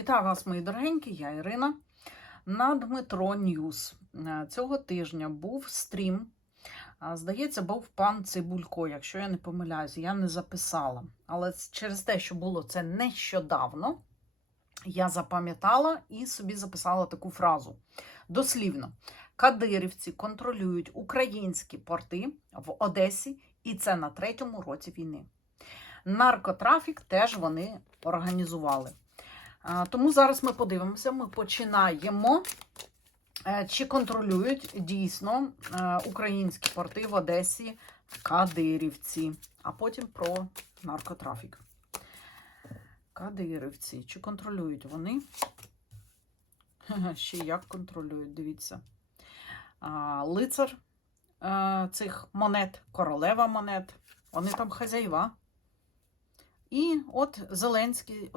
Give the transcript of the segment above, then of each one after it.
Вітаю вас, мої дорогенькі, я Ірина. На Дмитро Ньюс Е, цього тижня був стрім. Здається, був пан Цибулько, якщо я не помиляюся, я не записала. Але через те, що було це нещодавно, я запам'ятала і собі записала таку фразу. Дослівно, кадирівці контролюють українські порти в Одесі, і це на третьому році війни. Наркотрафік теж вони організували. Тому зараз ми подивимося, ми починаємо, е, чи контролюють дійсно е, українські порти в Одесі Кадирівці, а потім про наркотрафік. Кадирівці. Чи контролюють вони? Ще як контролюють, дивіться. Лицар е, цих монет, королева монет, вони там хазяїва. І от Зеленський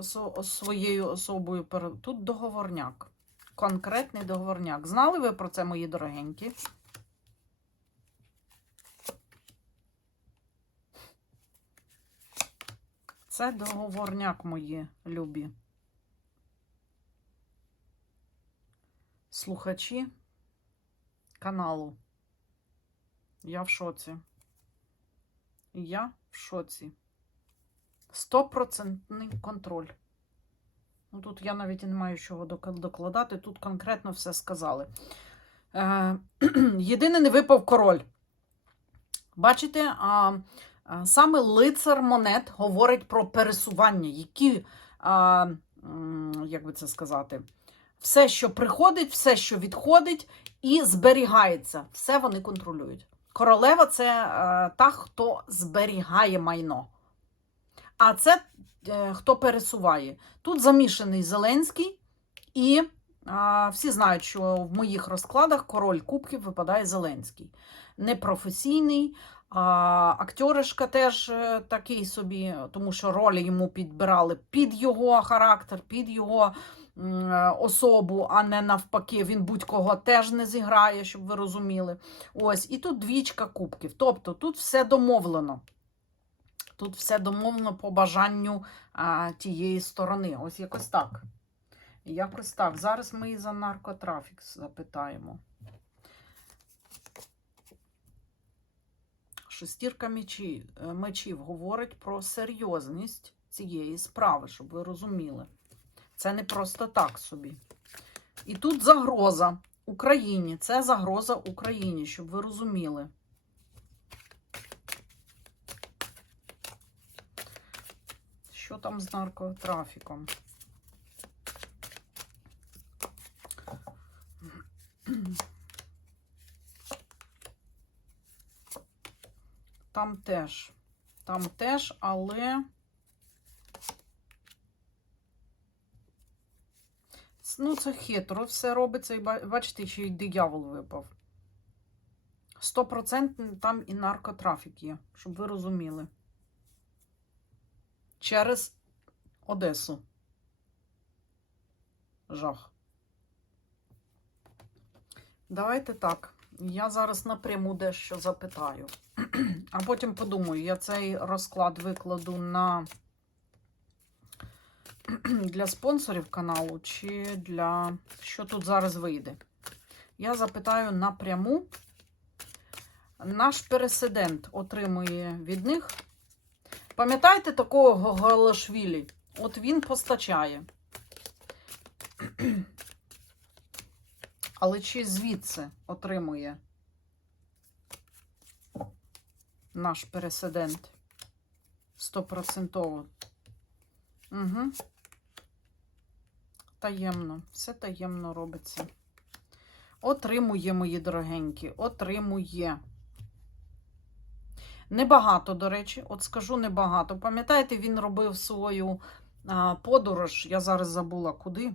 своєю особою тут договорняк. Конкретний договорняк. Знали ви про це, мої дорогенькі? Це договорняк, мої любі. Слухачі каналу. Я в шоці. Я в шоці. Стопроцентний контроль. Ну, тут я навіть і не маю чого докладати, тут конкретно все сказали. Е, єдине, не випав король. Бачите, а, а, саме лицар монет говорить про пересування, які, а, як би це сказати, все, що приходить, все, що відходить, і зберігається. Все вони контролюють. Королева це е, та, хто зберігає майно. А це е, хто пересуває. Тут замішаний Зеленський, і а, всі знають, що в моїх розкладах король кубків випадає Зеленський. Непрофесійний, а, акторишка теж е, такий собі, тому що ролі йому підбирали під його характер, під його е, особу, а не навпаки, він будь-кого теж не зіграє, щоб ви розуміли. Ось, і тут двічка кубків. Тобто тут все домовлено. Тут все домовлено по бажанню а, тієї сторони. Ось якось так. Якось так. Зараз ми і за наркотрафік запитаємо. Шестірка мечі, е, мечів говорить про серйозність цієї справи, щоб ви розуміли. Це не просто так собі. І тут загроза Україні. Це загроза Україні, щоб ви розуміли. Що там з наркотрафіком? Там теж. Там теж, але. Ну, це хитро все робиться, і бачите, ще й диявол випав. 100% там і наркотрафік є, щоб ви розуміли через Одесу. Жах. Давайте так. Я зараз напряму дещо запитаю. А потім подумаю, я цей розклад викладу на для спонсорів каналу чи для що тут зараз вийде. Я запитаю напряму. Наш пересидент отримує від них Пам'ятаєте такого Галашвілі? От він постачає. Але чи звідси отримує наш пересидент? Стопроцентово. Угу. Таємно. Все таємно робиться. Отримує, мої дорогенькі, отримує. Небагато, до речі, от скажу небагато. Пам'ятаєте, він робив свою подорож, я зараз забула куди,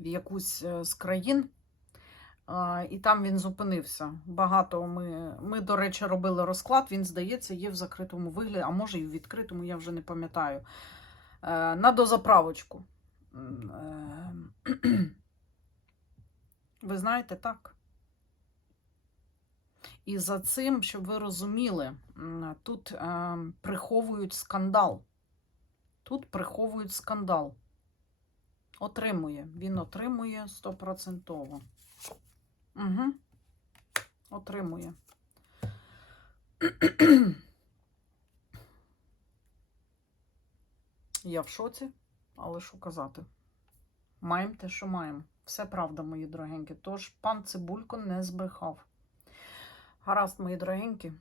в якусь е, з країн, і там він зупинився. Багато ми, ми, до речі, робили розклад, він, здається, є в закритому вигляді, а може і в відкритому, я вже не пам'ятаю. Е, на дозаправочку. Е, Ви знаєте, так. І за цим, щоб ви розуміли, тут е, приховують скандал. Тут приховують скандал. Отримує. Він отримує стопроцентово. Угу. Отримує. Я в шоці, але що казати? Маємо те, що маємо. Все правда, мої дорогенькі. Тож пан Цибулько не збрехав. Гаразд, мої дорогенькі.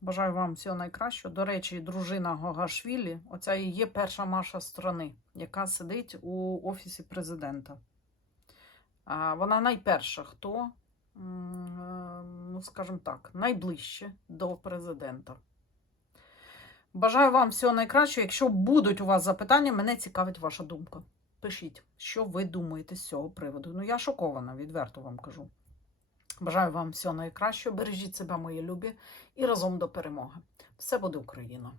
Бажаю вам всього найкращого. До речі, дружина Гогашвілі, оця і є перша Маша страни, яка сидить у офісі президента. Вона найперша, хто, е, ну, скажімо так, найближче до президента. Бажаю вам всього найкращого. Якщо будуть у вас запитання, мене цікавить ваша думка. Пишіть, що ви думаєте з цього приводу. Ну, я шокована, відверто вам кажу. Бажаю вам всього найкращого. Бережіть себе, мої любі, і разом до перемоги. Все буде Україна!